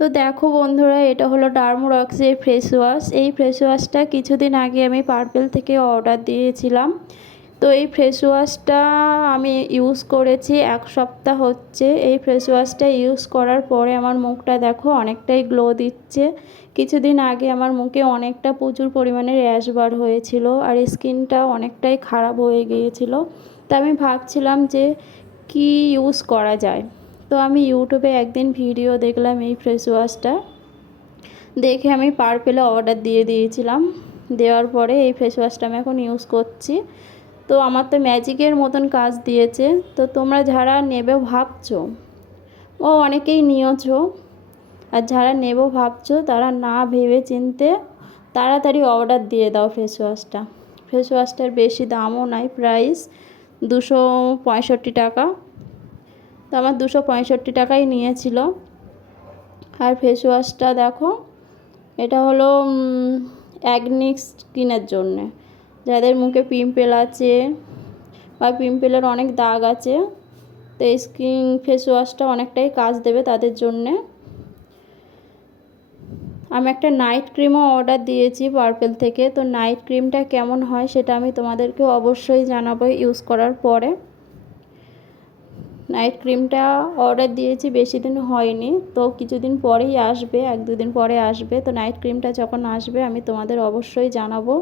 তো দেখো বন্ধুরা, এটা হলো ডার্মোরক্সের ফেস ওয়াশ। এই ফেস ওয়াশটা কিছুদিন আগে আমি পার্পেল থেকে অর্ডার দিয়েছিলাম। তো এই ফেস ওয়াশটা আমি ইউজ করেছি 1 সপ্তাহ হচ্ছে। এই ফেস ওয়াশটা ইউজ করার পরে আমার মুখটা দেখো অনেকটাই গ্লো দিচ্ছে। কিছুদিন আগে আমার মুখে অনেকটা প্রচুর পরিমাণে র্যাশ বার হয়েছিল, আর স্কিনটা অনেকটাই খারাপ হয়ে গিয়েছিল। তা আমি ভাবছিলাম যে কি ইউজ করা যায়। তো আমি ইউটিউবে একদিন ভিডিও দেখলাম এই ফেস ওয়াশটা, দেখে আমি পার্পেলে অর্ডার দিয়ে দিয়েছিলাম। দেওয়ার পরে এই ফেস ওয়াশটা আমি এখন ইউজ করছি। তো আমার তো ম্যাজিকের মতন কাজ দিয়েছে। তো তোমরা যারা নেবে ভাবছো, অনেকেই নিয়েছো, আর যারা নেবো ভাবছো তারা না ভেবে চিনতে তাড়াতাড়ি অর্ডার দিয়ে দাও ফেস ওয়াশটা। ফেস ওয়াশটার বেশি দামও নাই, প্রাইস 265 টাকা। তো আমার 265 টাকাই নিয়েছিল। আর ফেস ওয়াশটা দেখো, এটা হলো অ্যাকনে স্কিনের জন্যে, যাদের মুখে পিম্পল আছে বা পিম্পলের অনেক দাগ আছে, তো এই ফেস ওয়াশটা অনেকটাই কাজ দেবে তাদের জন্যে। আমি একটা নাইট ক্রিমও অর্ডার দিয়েছি পার্পেল থেকে। তো নাইট ক্রিমটা কেমন হয় সেটা আমি তোমাদেরকে অবশ্যই জানাবো ইউজ করার পরে। নাইট ক্রিমটা অর্ডার দিয়েছি, বেশি দিন হয়নি, তো কিছুদিন পরেই আসবে, 1-2 দিন পরে আসবে। তো নাইট ক্রিমটা যখন আসবে আমি তোমাদের অবশ্যই জানাবো।